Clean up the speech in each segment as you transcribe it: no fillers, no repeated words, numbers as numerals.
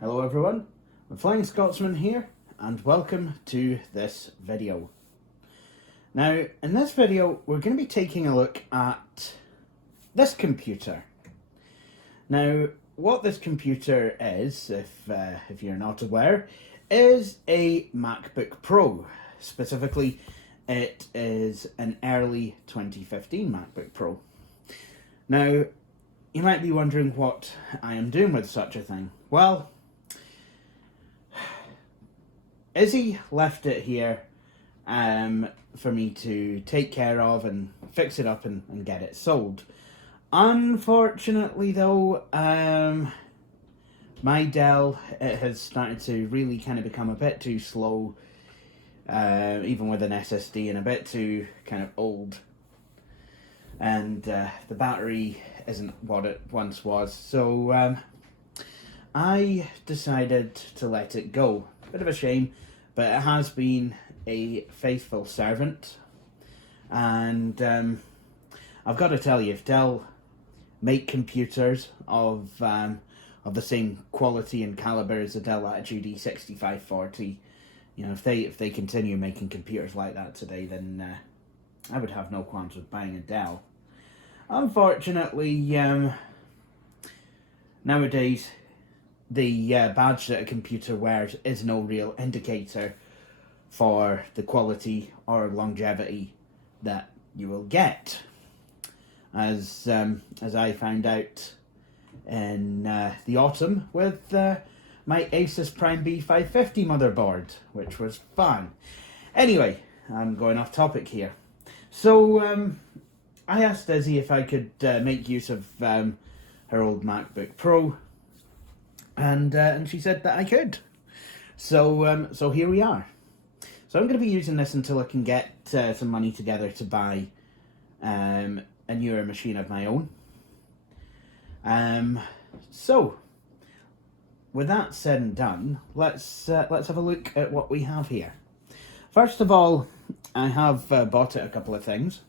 Hello everyone, the Flying Scotsman here, and welcome to this video. Now, in this video, we're going to be taking a look at this computer. Now, what this computer is, if you're not aware, is a MacBook Pro. Specifically, it is an early 2015 MacBook Pro. Now, you might be wondering what I am doing with such a thing. Well, Izzy left it here for me to take care of and fix it up and get it sold. Unfortunately though, my Dell, it has started to really kind of become a bit too slow, even with an SSD, and a bit too kind of old. And the battery isn't what it once was, so I decided to let it go. Bit of a shame, but it has been a faithful servant, and I've got to tell you, if Dell make computers of the same quality and caliber as the Dell Latitude E6540, you know, if they continue making computers like that today, then I would have no qualms with buying a Dell. Unfortunately, nowadays, the badge that a computer wears is no real indicator for the quality or longevity that you will get. As I found out in the autumn with my Asus Prime B550 motherboard, which was fun. Anyway, I'm going off topic here. So I asked Izzy if I could make use of her old MacBook Pro, and she said that I could. So here we are. So I'm going to be using this until I can get some money together to buy a newer machine of my own. So with that said and done, let's have a look at what we have here. First of all, I have bought it a couple of things.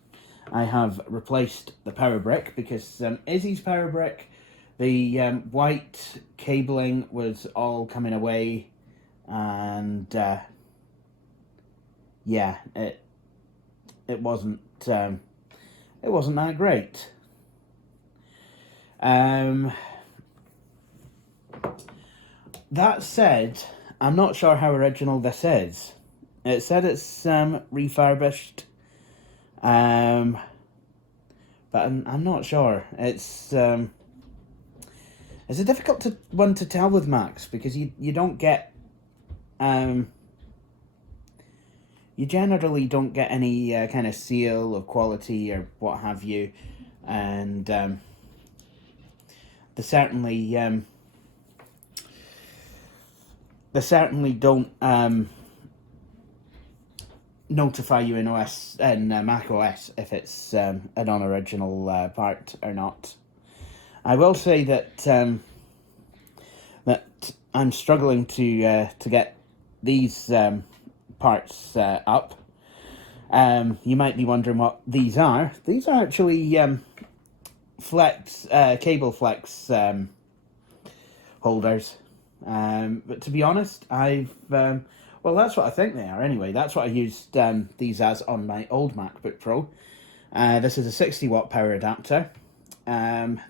I have replaced the power brick because Izzy's power brick, the white cabling was all coming away, and yeah, it wasn't that great. That said, I'm not sure how original this is. It said it's refurbished, but I'm not sure. It's a difficult one to tell with Macs, because you don't get you generally don't get any kind of seal of quality or what have you, and they certainly don't notify you in Mac OS if it's an unoriginal part or not. I will say that that I'm struggling to get these parts up. You might be wondering what these are. These are actually cable flex holders. But to be honest, well, that's what I think they are anyway. That's what I used these as on my old MacBook Pro. This is a 60 watt power adapter.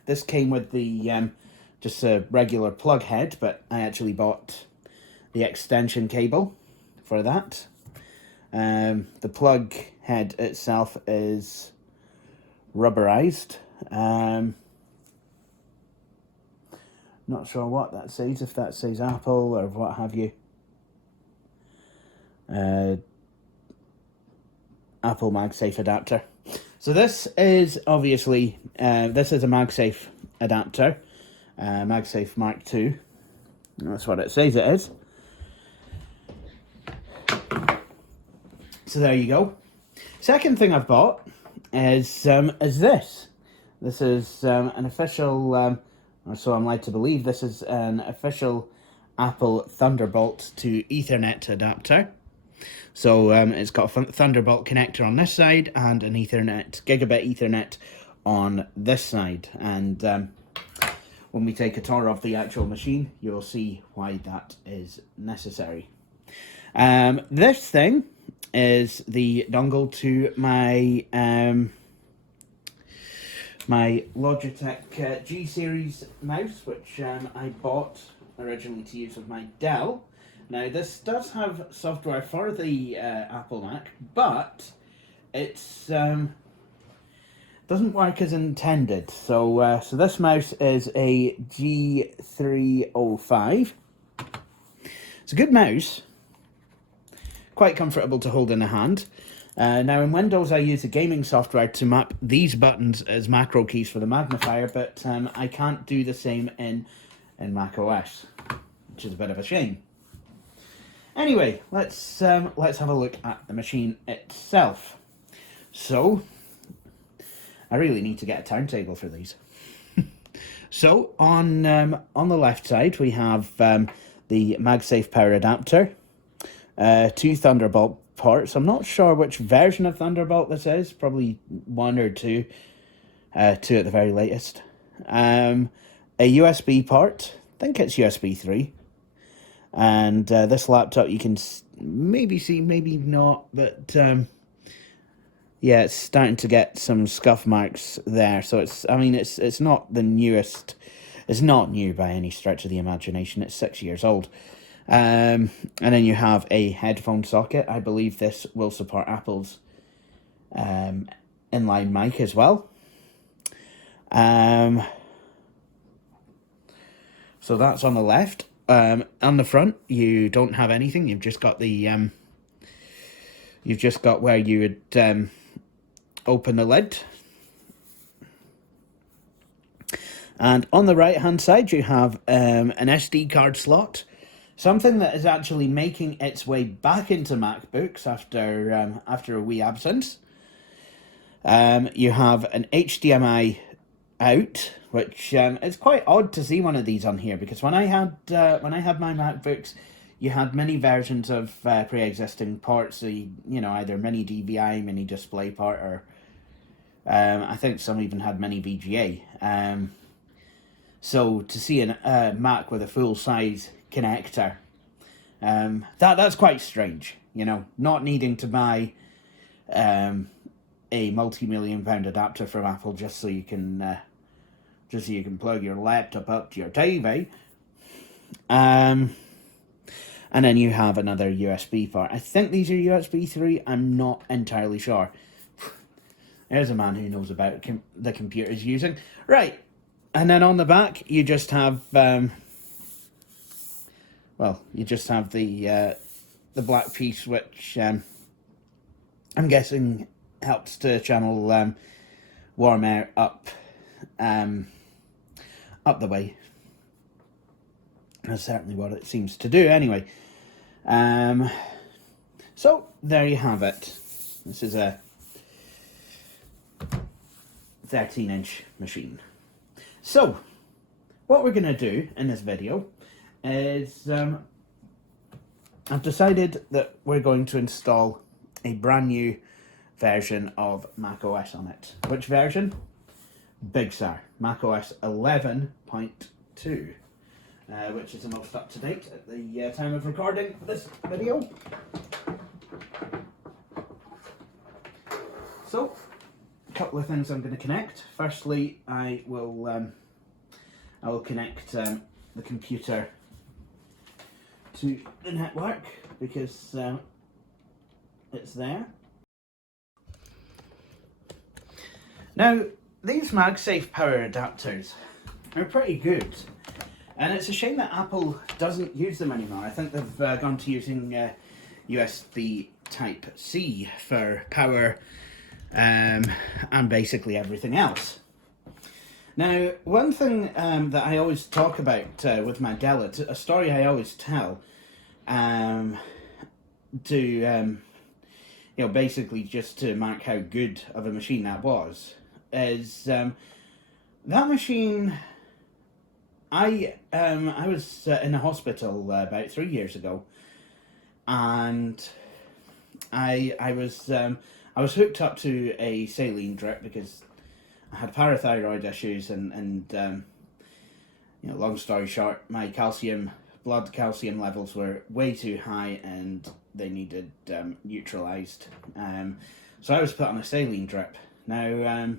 This came with the just a regular plug head, but I actually bought the extension cable for that. The plug head itself is rubberized. Not sure what that says, if that says Apple or what have you. Apple MagSafe adapter. So this is obviously this is a MagSafe adapter, MagSafe Mark II. That's what it says it is. So there you go. Second thing I've bought is this. This is an official, or so I'm led to believe, this is an official Apple Thunderbolt to Ethernet adapter. So it's got a Thunderbolt connector on this side and an Ethernet, gigabit Ethernet on this side. And when we take a tour of the actual machine, you'll see why that is necessary. This thing is the dongle to my my Logitech G series mouse, which I bought originally to use with my Dell. Now this does have software for the Apple Mac, but it's doesn't work as intended. So so this mouse is a G305. It's a good mouse, quite comfortable to hold in the hand. Now in Windows I use the gaming software to map these buttons as macro keys for the magnifier, but I can't do the same in Mac OS, which is a bit of a shame. Anyway, let's have a look at the machine itself. So I really need to get a turntable for these. So on the left side we have the MagSafe power adapter, 2 Thunderbolt ports. I'm not sure which version of Thunderbolt this is, probably 1 or 2, 2 at the very latest. A USB port, I think it's USB 3. And this laptop you can maybe see, maybe not, but yeah, it's starting to get some scuff marks there. So it's, I mean, it's not the newest, it's not new by any stretch of the imagination. It's 6 years old. And then you have a headphone socket. I believe this will support Apple's inline mic as well. So that's on the left. On the front, you don't have anything. You've just got the you've just got where you would open the lid. And on the right hand side, you have an SD card slot. Something that is actually making its way back into MacBooks after a wee absence. You have an HDMI out, which it's quite odd to see one of these on here, because when I had my MacBooks, you had many versions of pre-existing ports. So you know, either mini DVI, mini DisplayPort, or I think some even had mini VGA. So to see a Mac with a full size connector, that's quite strange. You know, not needing to buy a multi-million-pound adapter from Apple just so you can plug your laptop up to your TV. And then you have another USB port. I think these are USB 3. I'm not entirely sure. There's a man who knows about the computers using. Right. And then on the back, you just have, you just have the black piece, which I'm guessing helps to channel warm air up the way. That's certainly what it seems to do anyway. So there you have it. This is a 13-inch machine. So what we're going to do in this video is I've decided that we're going to install a brand new version of macOS on it. Which version? Big Sur, macOS 11.2, which is the most up-to-date at the time of recording this video. So, a couple of things I'm going to connect. Firstly, I will connect the computer to the network, because it's there. Now, these MagSafe power adapters are pretty good, and it's a shame that Apple doesn't use them anymore. I think they've gone to using USB Type-C for power and basically everything else. Now, one thing that I always talk about with my Dell, it's a story I always tell, basically just to mark how good of a machine that was, is that machine. I was in a hospital about 3 years ago, and I was hooked up to a saline drip because I had parathyroid issues, and long story short, my blood calcium levels were way too high and they needed neutralised. So I was put on a saline drip. Now,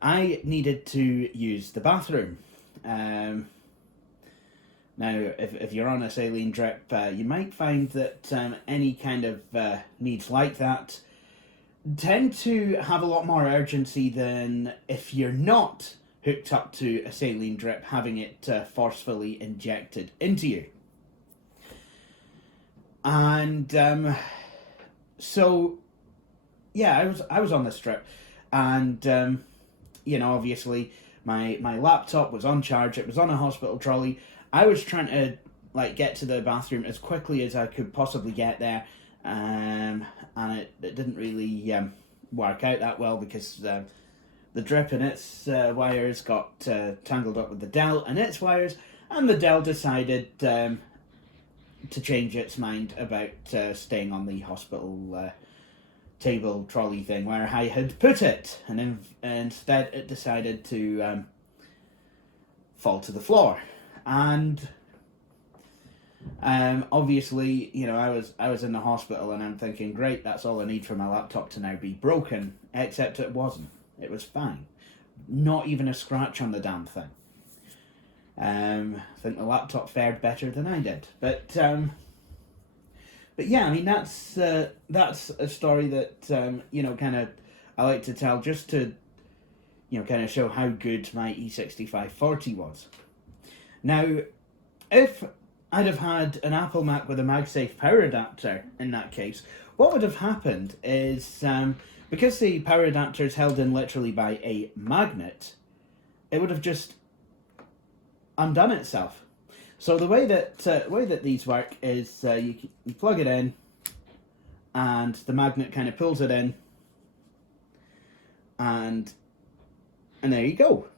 I needed to use the bathroom. Now, if you're on a saline drip, you might find that any kind of needs like that tend to have a lot more urgency than if you're not hooked up to a saline drip, having it forcefully injected into you. And so, yeah, I was on this drip, and obviously my laptop was on charge. It was on a hospital trolley. I was trying to get to the bathroom as quickly as I could possibly get there, and it didn't really work out that well because the drip and its wires got tangled up with the Dell and its wires, and the Dell decided to change its mind about staying on the hospital table trolley thing where I had put it, and instead it decided to fall to the floor. And obviously, I was in the hospital and I'm thinking, great, that's all I need for my laptop to now be broken, except it wasn't. It was fine. Not even a scratch on the damn thing. I think the laptop fared better than I did. But yeah, I mean, that's a story that, kind of I like to tell just to, kind of show how good my E6540 was. Now, if I'd have had an Apple Mac with a MagSafe power adapter in that case, what would have happened is, because the power adapter is held in literally by a magnet, it would have just undone itself. So the way that these work is you plug it in, and the magnet kind of pulls it in, and there you go.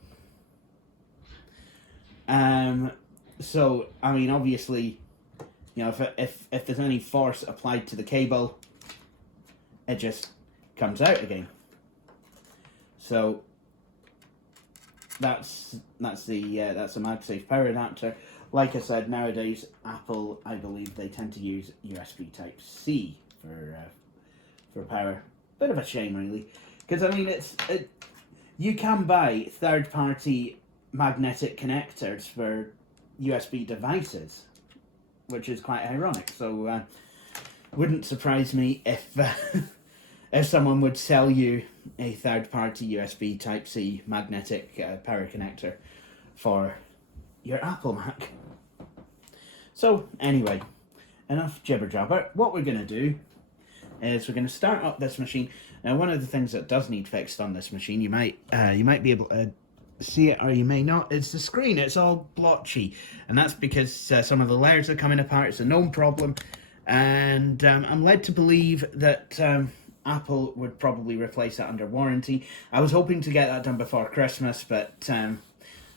So I mean, obviously, if there's any force applied to the cable, it just comes out again. So that's a MagSafe power adapter. Like I said, nowadays Apple, I believe they tend to use USB Type C for power. Bit of a shame, really, because I mean you can buy third-party magnetic connectors for USB devices, which is quite ironic. So wouldn't surprise me if if someone would sell you a third-party USB Type-C magnetic power connector for your Apple Mac. So anyway, enough jibber jabber. What we're going to do is we're going to start up this machine. Now, one of the things that does need fixed on this machine, you might be able to see it or you may not, is the screen. It's all blotchy, and that's because some of the layers are coming apart. It's a known problem, and I'm led to believe that Apple would probably replace that under warranty. I was hoping to get that done before Christmas, but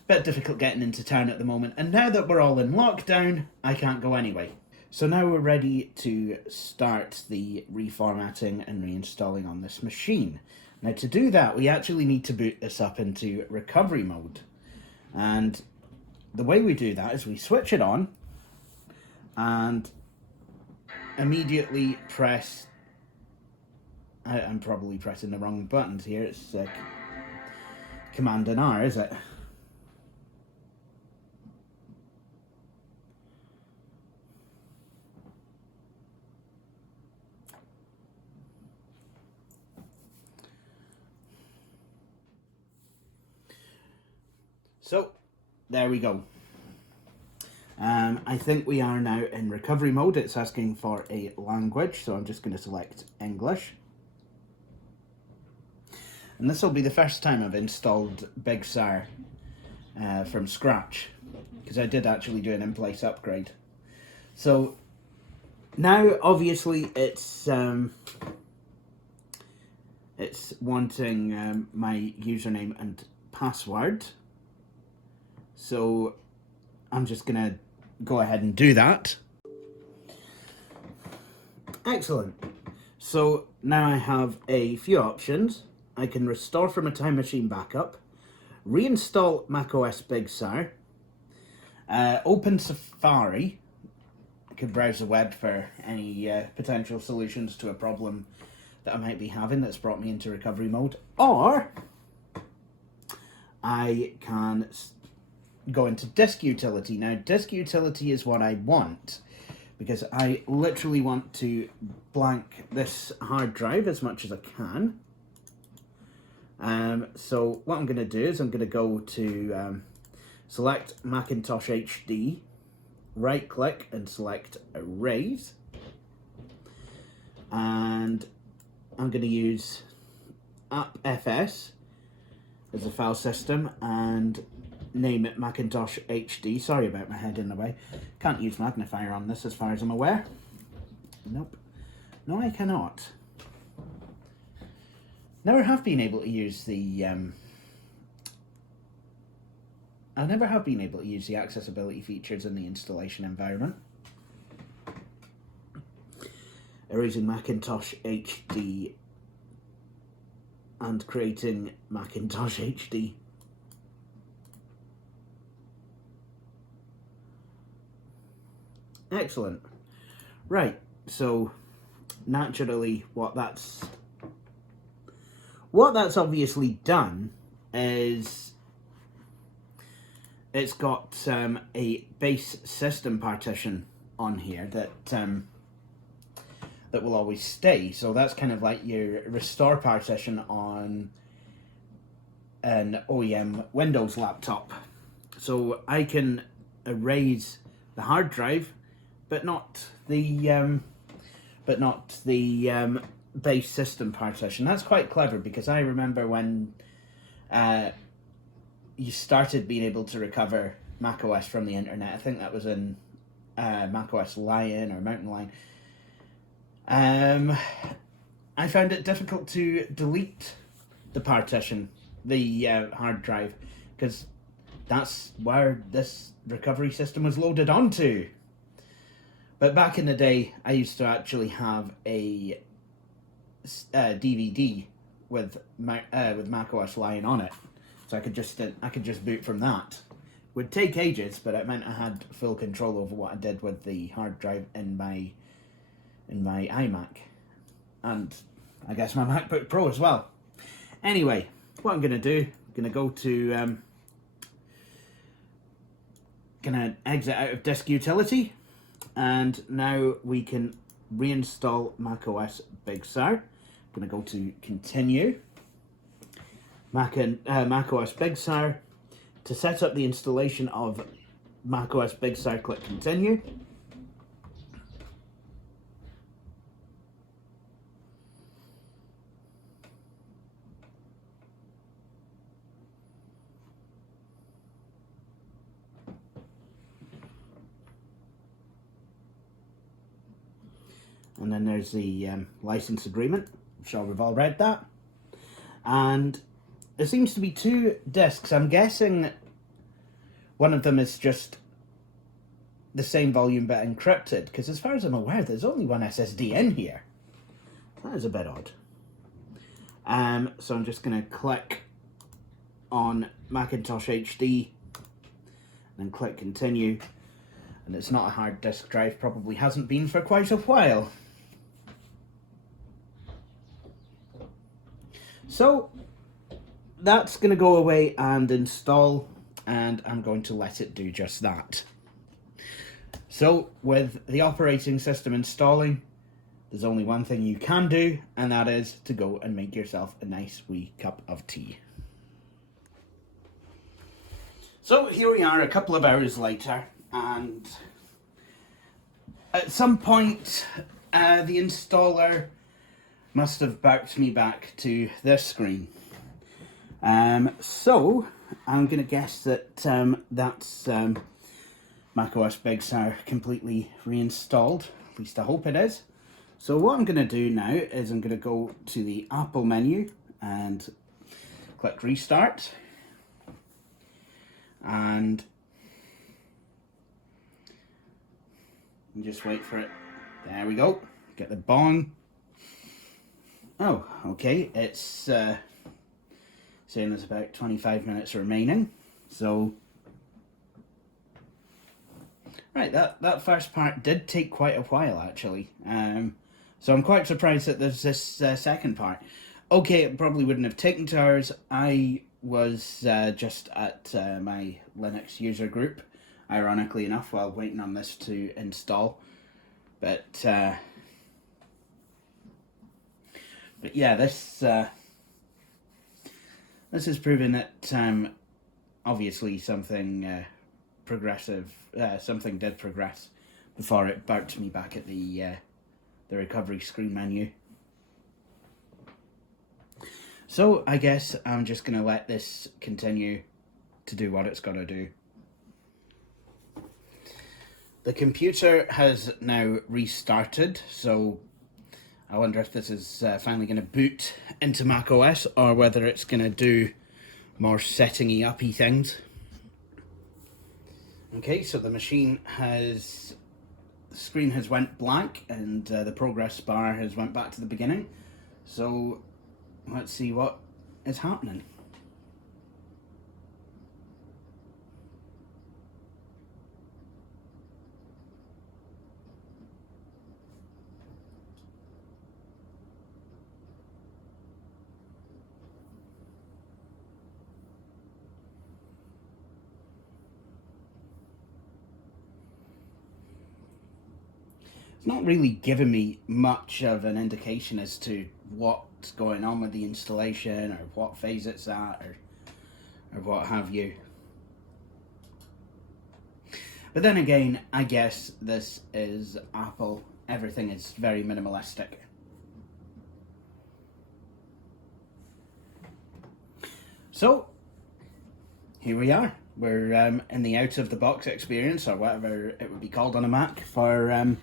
bit difficult getting into town at the moment, and now that we're all in lockdown, I can't go anyway. So now we're ready to start the reformatting and reinstalling on this machine. Now, to do that, we actually need to boot this up into recovery mode. And the way we do that is we switch it on and immediately press... I'm probably pressing the wrong buttons here. It's Command and R, is it? So, there we go. I think we are now in recovery mode. It's asking for a language, so I'm just going to select English. And this will be the first time I've installed Big Sur from scratch, because I did actually do an in-place upgrade. So, now obviously it's wanting my username and password. So I'm just going to go ahead and do that. Excellent. So now I have a few options. I can restore from a time machine backup, reinstall macOS Big Sur, Open Safari. I could browse the web for any potential solutions to a problem that I might be having that's brought me into recovery mode. Or I can go into disk utility. Now, disk utility is what I want, because I literally want to blank this hard drive as much as I can. So what I'm going to do is I'm going to go to select Macintosh HD, right click and select Erase, and I'm going to use appfs as a file system and name it Macintosh HD. Sorry about my head in the way. Can't use magnifier on this as far as I'm aware. Nope. No, I cannot. Never have been able to use the I never have been able to use the accessibility features in the installation environment. Erasing Macintosh HD and creating Macintosh HD. Excellent. Right, so naturally what that's obviously done is it's got a base system partition on here that that will always stay. So that's kind of like your restore partition on an OEM Windows laptop. So I can erase the hard drive, but not the base system partition. That's quite clever, because I remember when you started being able to recover macOS from the internet. I think that was in macOS Lion or Mountain Lion. I found it difficult to delete the partition, the hard drive, because that's where this recovery system was loaded onto. But back in the day, I used to actually have a DVD with macOS Lion on it, so I could just boot from that. Would take ages, but it meant I had full control over what I did with the hard drive in my iMac, and I guess my MacBook Pro as well. Anyway, what I'm going to do, I'm going to go to going to exit out of disk utility, and now we can reinstall macOS Big Sur. I'm going to go to continue, macOS Big Sur. To set up the installation of macOS Big Sur, click continue. And then there's the license agreement. I'm sure we've all read that. And there seems to be two disks. I'm guessing one of them is just the same volume but encrypted, because as far as I'm aware, there's only one SSD in here. That is a bit odd. So I'm just going to click on Macintosh HD and click continue. And it's not a hard disk drive, probably hasn't been for quite a while. So that's going to go away and install, and I'm going to let it do just that. So with the operating system installing, there's only one thing you can do, and that is to go and make yourself a nice wee cup of tea. So here we are a couple of hours later, and at some point the installer must have bounced me back to this screen. So I'm going to guess that that's macOS Big Sur completely reinstalled. At least I hope it is. So what I'm going to do now is I'm going to go to the Apple menu and click Restart. And just wait for it. There we go. Get the bong. Oh, okay. It's saying there's about 25 minutes remaining. So Right, that first part did take quite a while, actually. So I'm quite surprised that there's this second part. Okay, it probably wouldn't have taken 2 hours. I was just at my Linux user group, ironically enough, while waiting on this to install. But yeah, this has proven that obviously something something did progress before it burnt me back at the recovery screen menu. So I guess I'm just going to let this continue to do what it's got to do. The computer has now restarted, so I wonder if this is finally going to boot into macOS, or whether it's going to do more setting-y uppy things. Okay, so the screen has went blank, and the progress bar has went back to the beginning. So let's see what is happening. It's not really giving me much of an indication as to what's going on with the installation, or what phase it's at, or what have you. But then again, I guess this is Apple. Everything is very minimalistic. So, here we are. We're in the out-of-the-box experience, or whatever it would be called on a Mac, for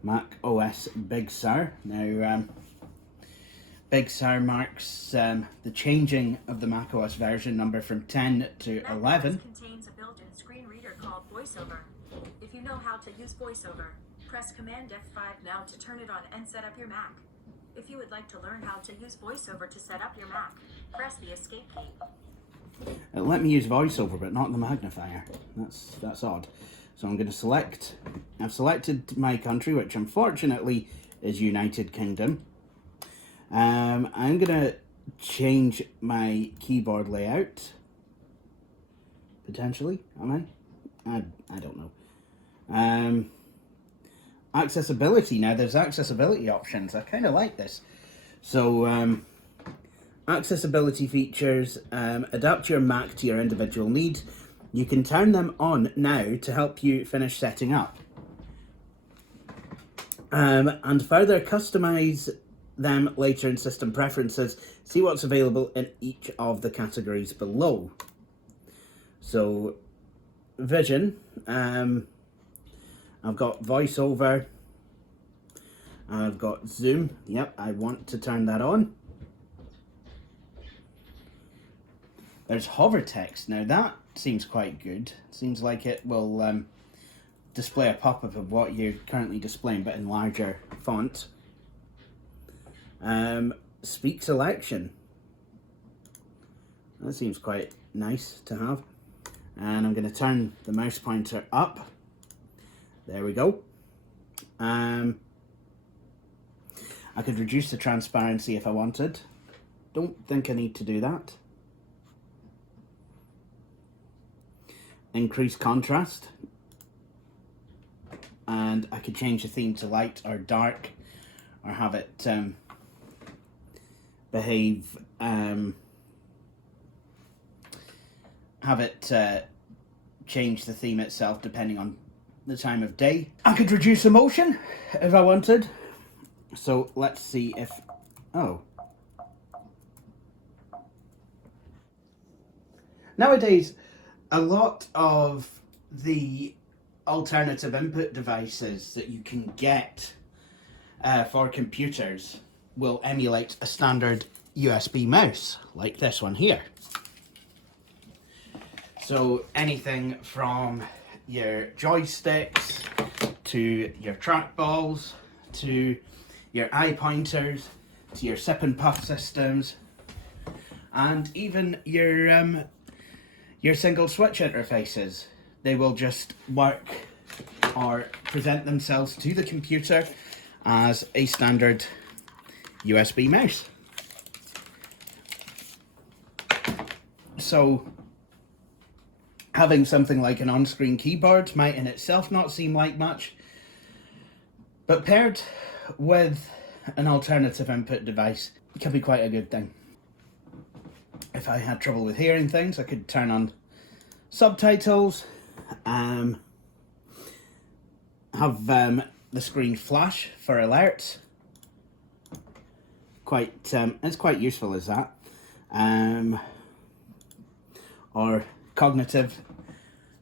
Mac OS Big Sur. Now, Big Sur marks the changing of the Mac OS version number from 10 to 11. Mac OS contains a built-in screen reader called VoiceOver. If you know how to use VoiceOver, press Command F5 now to turn it on and set up your Mac. If you would like to learn how to use VoiceOver to set up your Mac, press the Escape key. Let me use VoiceOver, but not the magnifier. That's odd. So I'm going to select. I've selected my country, which unfortunately is United Kingdom. I'm going to change my keyboard layout. Potentially, am I? I don't know. Accessibility. Now there's accessibility options. I kind of like this. So accessibility features, adapt your Mac to your individual needs. You can turn them on now to help you finish setting up. And further customize them later in system preferences. See what's available in each of the categories below. So, Vision, I've got VoiceOver, I've got Zoom. Yep, I want to turn that on. There's hover text. Now that seems quite good. Seems like it will display a pop-up of what you're currently displaying, but in larger font. Speak selection. That seems quite nice to have. And I'm going to turn the mouse pointer up. There we go. I could reduce the transparency if I wanted. Don't think I need to do that. Increase contrast, and I could change the theme to light or dark, or have it behave, change the theme itself depending on the time of day. I could reduce the motion if I wanted. So let's see if, nowadays, a lot of the alternative input devices that you can get for computers will emulate a standard USB mouse, like this one here. So anything from your joysticks to your trackballs to your eye pointers to your sip and puff systems, and even your single switch interfaces, they will just work or present themselves to the computer as a standard USB mouse. So having something like an on-screen keyboard might in itself not seem like much, but paired with an alternative input device, it can be quite a good thing. If I had trouble with hearing things, I could turn on subtitles, have the screen flash for alerts. It's quite useful as that. Or cognitive.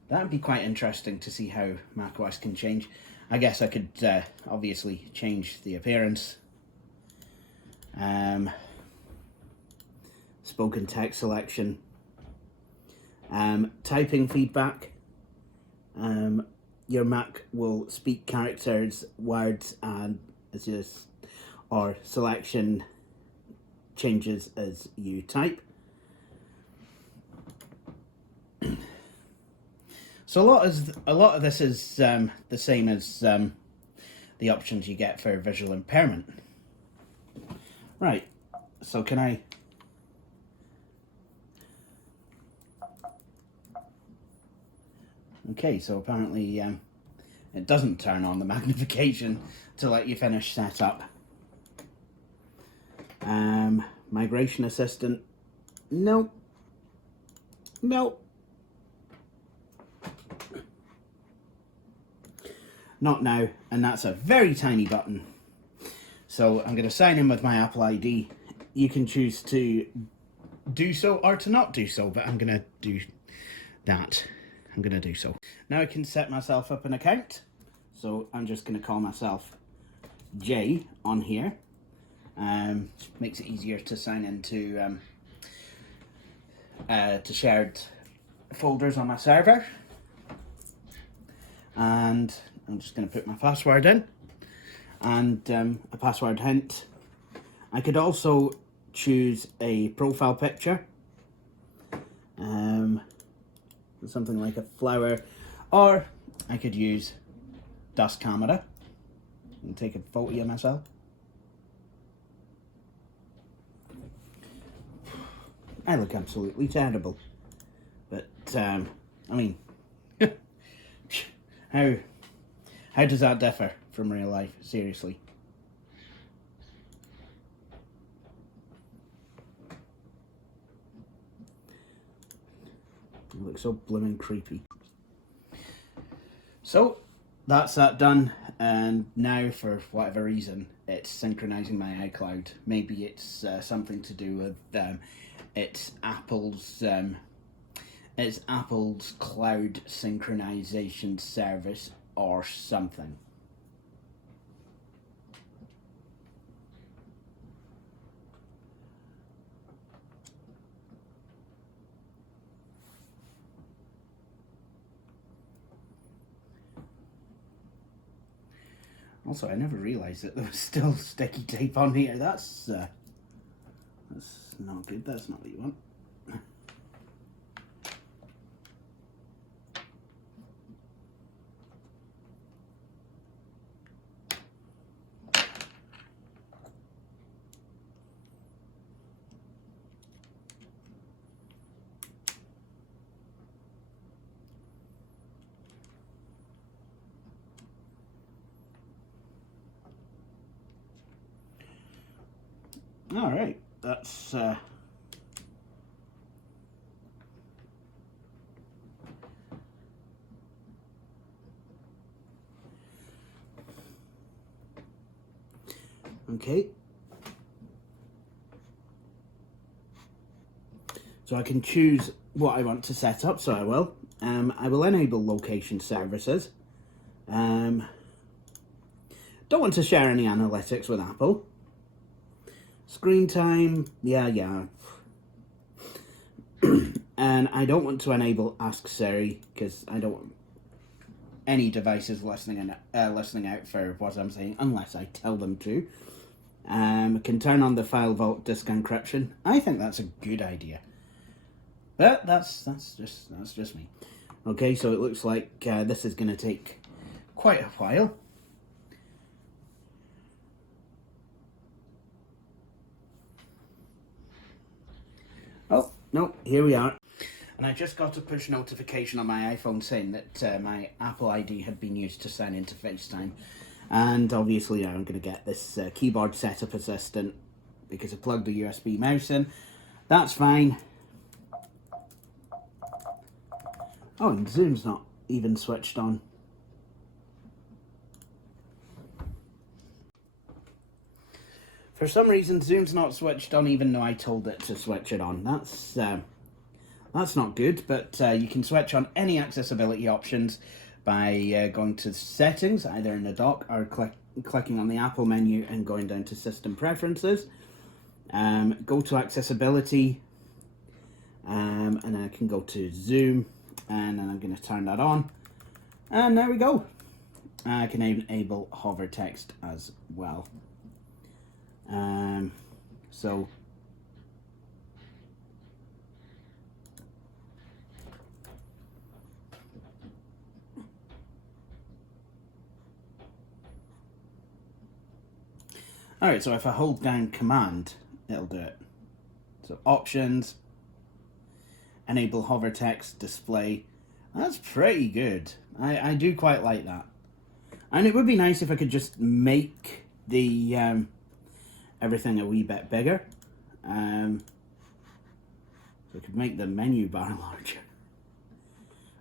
That would be quite interesting to see how macOS can change. I guess I could obviously change the appearance. Spoken text selection. Typing feedback. Your Mac will speak characters, words, and or selection changes as you type. So a lot of this is the same as the options you get for visual impairment. Right, so can I... Okay, so apparently it doesn't turn on the magnification to let you finish setup. Migration assistant, nope. Nope. Not now, and that's a very tiny button. So I'm going to sign in with my Apple ID. You can choose to do so or to not do so, but I'm going to do that. I'm going to do so. Now I can set myself up an account. So I'm just going to call myself Jay on here. Makes it easier to sign into to shared folders on my server. And I'm just going to put my password in, and a password hint. I could also choose a profile picture, something like a flower, or I could use dust camera and take a photo of myself. I look absolutely terrible, but I mean, how does that differ from real life? Seriously. You look so blooming creepy. So that's that done, and now for whatever reason it's synchronizing my iCloud. Maybe it's something to do with it's Apple's cloud synchronization service or something. Also, I never realised that there was still sticky tape on here. That's not good. That's not what you want. All right, that's okay. So I can choose what I want to set up, so I will. I will enable location services. Don't want to share any analytics with Apple. Screen time, yeah. And I don't want to enable Ask Siri, because I don't want any devices listening out for what I'm saying, unless I tell them to. Can turn on the file vault disk encryption. I think that's a good idea. But that's just me. Okay, so it looks like this is going to take quite a while. Oh, no, here we are. And I just got a push notification on my iPhone saying that my Apple ID had been used to sign into FaceTime. And obviously I'm going to get this keyboard setup assistant because I plugged the USB mouse in. That's fine. Oh, and Zoom's not even switched on. For some reason, Zoom's not switched on even though I told it to switch it on. That's not good, but you can switch on any accessibility options by going to settings, either in the dock or clicking on the Apple menu and going down to System Preferences. Go to Accessibility, and then I can go to Zoom, and then I'm going to turn that on. And there we go. I can enable hover text as well. So alright, so if I hold down Command, it'll do it. So Options, enable hover text display. That's pretty good. I do quite like that. And it would be nice if I could just make the everything a wee bit bigger. So I could make the menu bar larger.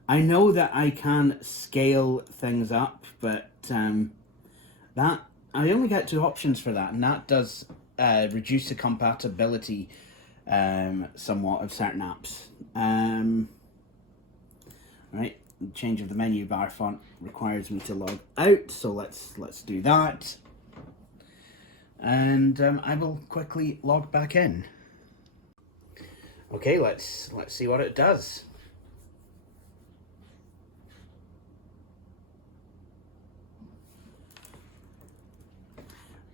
I know that I can scale things up, but that I only get 2 options for that, and that does reduce the compatibility somewhat of certain apps. Right, change of the menu bar font requires me to log out, so let's do that. And I will quickly log back in. Okay, let's see what it does.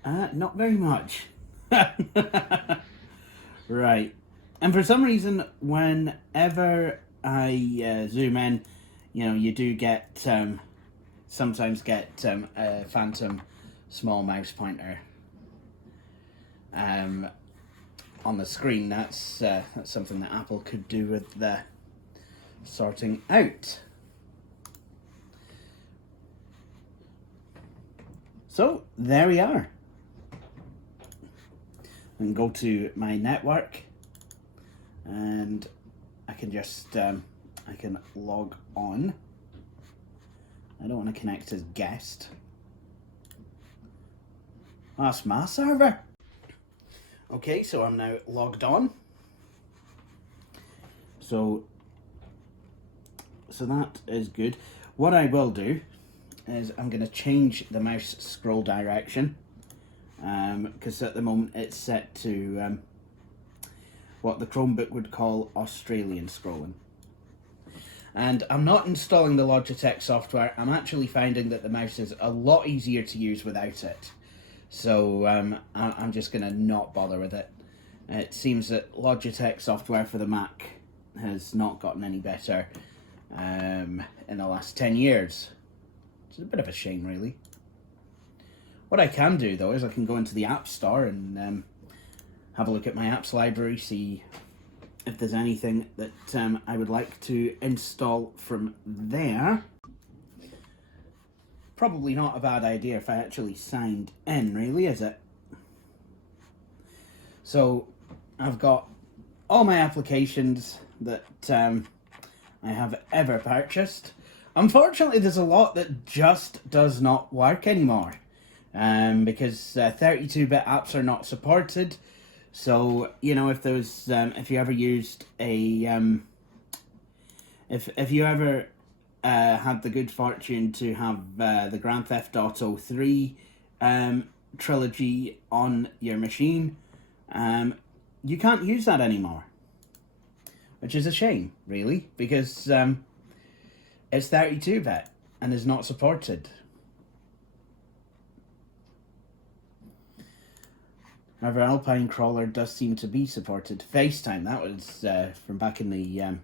Not very much. Right. And for some reason, whenever I zoom in, you know, you do get, sometimes get a phantom small mouse pointer on the screen. That's something that Apple could do with the sorting out. So there we are. And go to my network, and I can just I can log on. I don't want to connect as guest. That's my server. Okay, so I'm now logged on. So that is good. What I will do is I'm going to change the mouse scroll direction, because at the moment it's set to what the Chromebook would call Australian scrolling. And I'm not installing the Logitech software. I'm actually finding that the mouse is a lot easier to use without it. So I'm just going to not bother with it. It seems that Logitech software for the Mac has not gotten any better in the last 10 years. It's a bit of a shame, really. What I can do, though, is I can go into the App Store and have a look at my apps library, see if there's anything that I would like to install from there. Probably not a bad idea if I actually signed in, really, is it? So I've got all my applications that I have ever purchased. Unfortunately, there's a lot that just does not work anymore, because 32-bit apps are not supported. So, you know, if there's if you ever used a if you ever had the good fortune to have the Grand Theft Auto 3 trilogy on your machine, you can't use that anymore, which is a shame, really, because it's 32-bit and is not supported. However, Alpine Crawler does seem to be supported. FaceTime, that was from back in the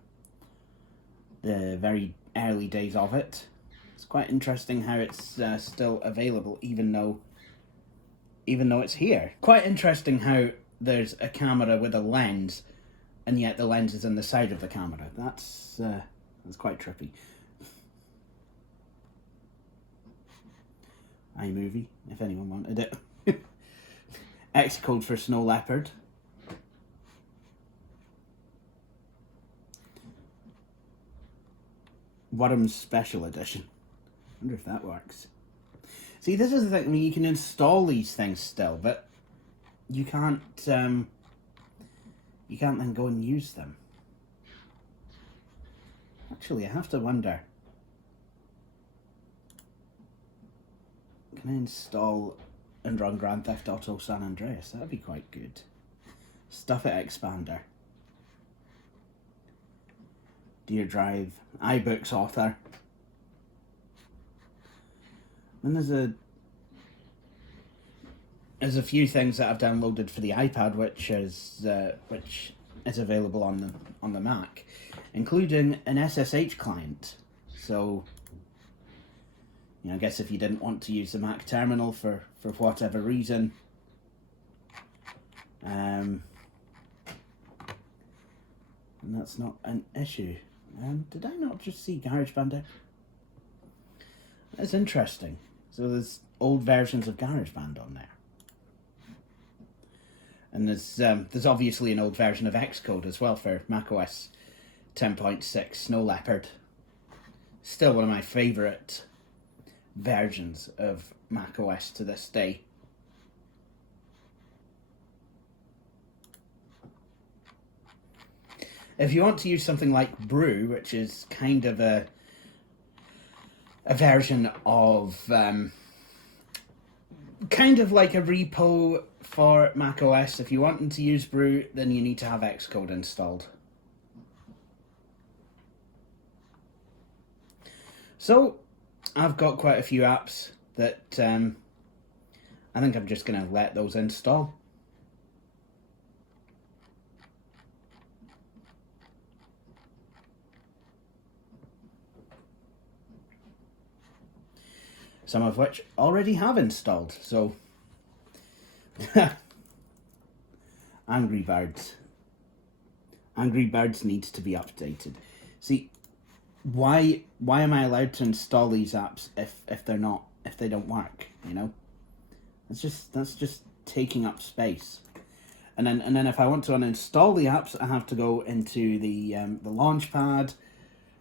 very early days of it. It's quite interesting how it's still available, even though it's here. Quite interesting how there's a camera with a lens, and yet the lens is in the side of the camera. That's quite trippy. iMovie, if anyone wanted it. Xcode for Snow Leopard. Worms Special Edition. I wonder if that works. See, this is the thing. I mean, you can install these things still, but you can't then go and use them. Actually, I have to wonder. Can I install and run Grand Theft Auto San Andreas? That'd be quite good. Stuff it Expander. Dear Drive. iBooks Author. And there's a few things that I've downloaded for the iPad, which is available on the Mac, including an SSH client. So, I guess if you didn't want to use the Mac terminal for whatever reason, and that's not an issue. Did I not just see GarageBand there? That's interesting. So there's old versions of GarageBand on there. And there's obviously an old version of Xcode as well for macOS 10.6 Snow Leopard. Still one of my favourite versions of macOS to this day. If you want to use something like Brew, which is kind of a version of kind of like a repo for macOS, if you want to use Brew, then you need to have Xcode installed. So I've got quite a few apps that I think I'm just going to let those install. Some of which already have installed, so Angry Birds. Angry Birds needs to be updated. See, why am I allowed to install these apps if they don't work? That's just taking up space. And then if I want to uninstall the apps, I have to go into the Launchpad,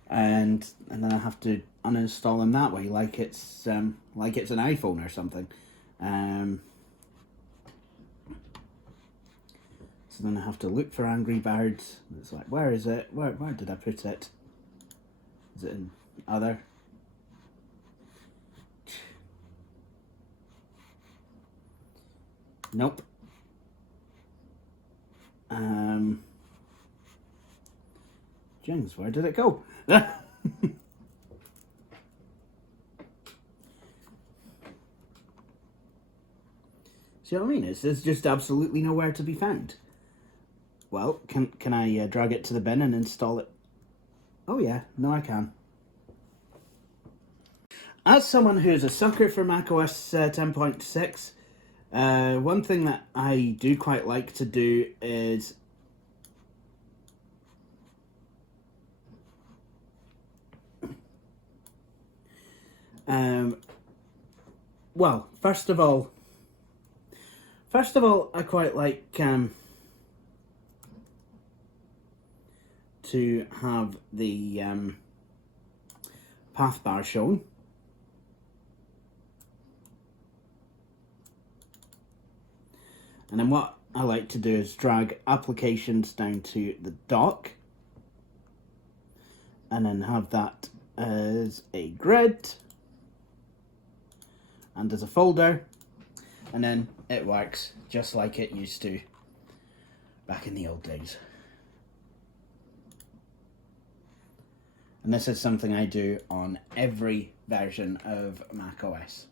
and then I have to uninstall them that way, like it's an iPhone or something. So then I have to look for Angry Birds. It's like, where is it? Where did I put it? Is it in other? Nope. Jings, where did it go? See what I mean? It's just absolutely nowhere to be found. Well, can I drag it to the bin and install it? Oh yeah, no I can. As someone who's a sucker for macOS 10.6, one thing that I do quite like to do is well, first of all, I quite like to have the path bar shown. And then what I like to do is drag applications down to the dock, and then have that as a grid and as a folder, and then it works just like it used to back in the old days. And this is something I do on every version of macOS.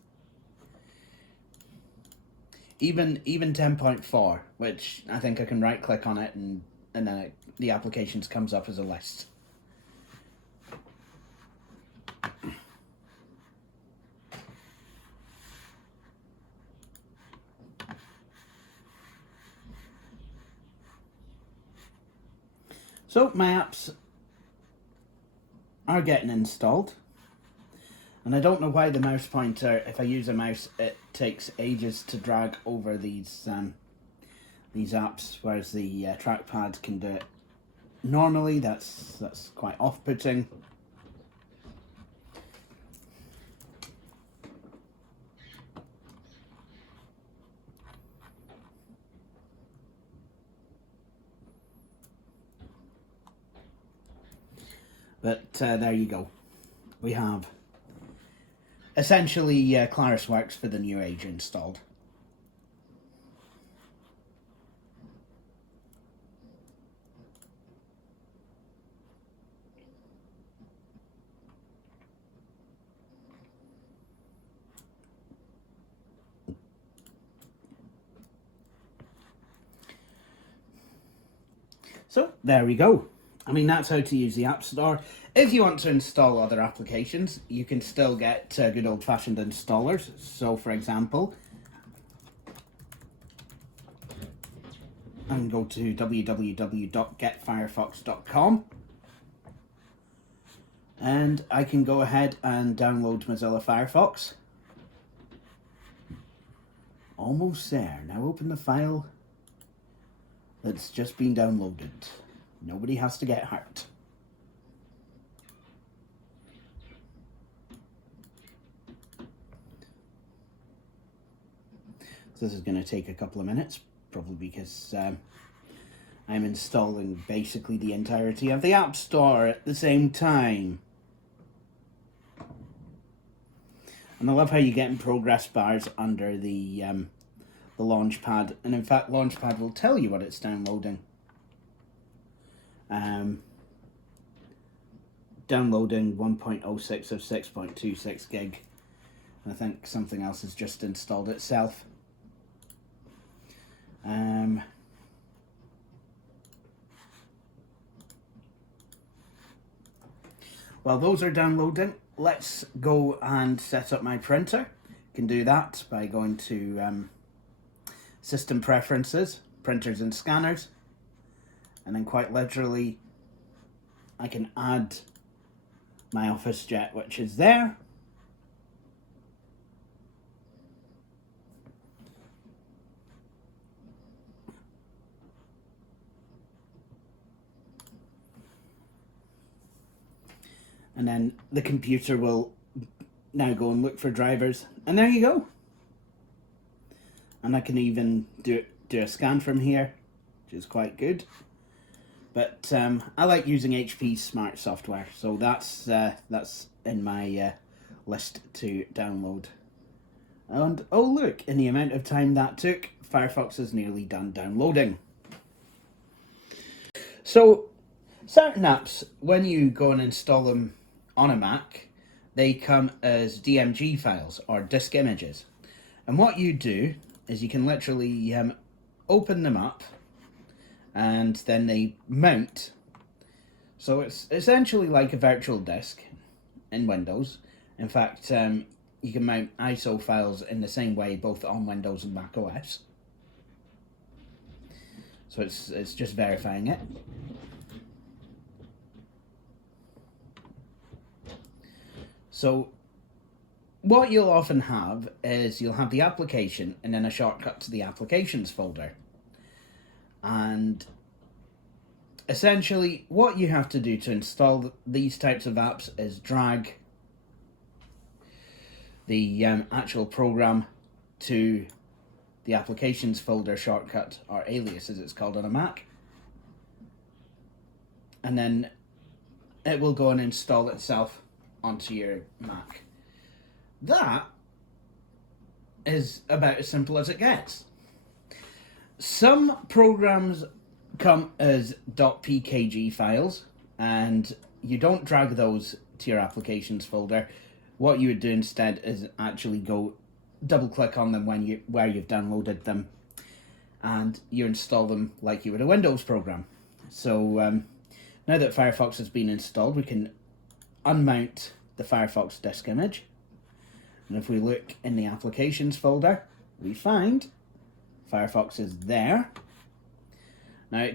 Even 10.4, which I think I can right click on it and then the applications comes up as a list. So my apps are getting installed. And I don't know why the mouse pointer, if I use a mouse, it takes ages to drag over these apps, whereas the trackpad can do it normally. That's quite off-putting. But there you go. We have essentially ClarisWorks for the new age installed. So there we go. I mean, that's how to use the App Store. If you want to install other applications, you can still get good old-fashioned installers. So, for example, I can go to www.getfirefox.com and I can go ahead and download Mozilla Firefox. Almost there. Now open the file that's just been downloaded. Nobody has to get hurt. So this is going to take a couple of minutes, probably because I'm installing basically the entirety of the App Store at the same time. And I love how you get in progress bars under the Launchpad, and in fact Launchpad will tell you what it's downloading. Downloading 1.06 of 6.26 gig. I think something else has just installed itself. While those are downloading, let's go and set up my printer. You can do that by going to System Preferences, Printers and Scanners, and then quite literally I can add my OfficeJet, which is there. And then the computer will now go and look for drivers, and there you go. And I can even do a scan from here, which is quite good. But I like using HP Smart software, so that's in my list to download. And oh look, in the amount of time that took, Firefox is nearly done downloading. So certain apps, when you go and install them on a Mac, they come as DMG files or disk images. And what you do is you can literally open them up, and then they mount. So it's essentially like a virtual disk in Windows. In fact, you can mount ISO files in the same way both on Windows and Mac OS. So it's just verifying it. So what you'll often have is you'll have the application and then a shortcut to the applications folder. And essentially what you have to do to install these types of apps is drag the actual program to the applications folder shortcut, or alias as it's called on a Mac. And then it will go and install itself onto your Mac. That is about as simple as it gets. Some programs come as .pkg files, and you don't drag those to your applications folder. What you would do instead is actually go double click on them where you've downloaded them, and you install them like you would a Windows program. So now that Firefox has been installed, we can unmount the Firefox disk image, and if we look in the applications folder, we find Firefox is there. Now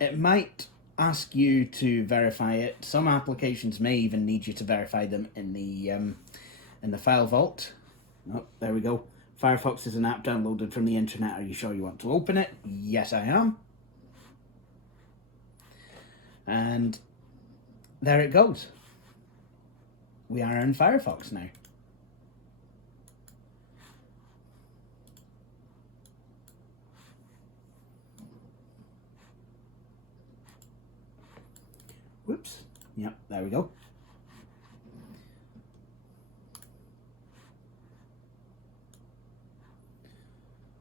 it might ask you to verify it. Some applications may even need you to verify them in the file vault. Oh, there we go. Firefox is an app downloaded from the internet. Are you sure you want to open it? Yes, I am. And there it goes. We are in Firefox now. Whoops. Yep, there we go.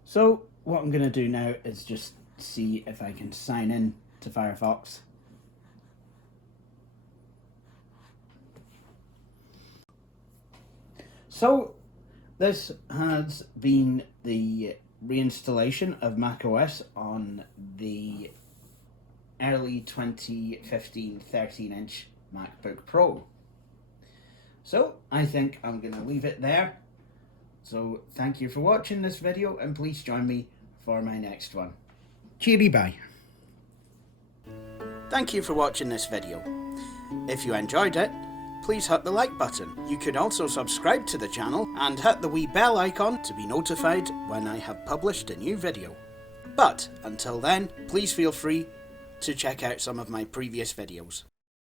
So what I'm going to do now is just see if I can sign in to Firefox. So this has been the reinstallation of macOS on the early 2015 13-inch MacBook Pro. So I think I'm going to leave it there. So thank you for watching this video, and please join me for my next one. Cheery bye. Thank you for watching this video. If you enjoyed it, please hit the like button. You could also subscribe to the channel and hit the wee bell icon to be notified when I have published a new video. But until then, please feel free to check out some of my previous videos.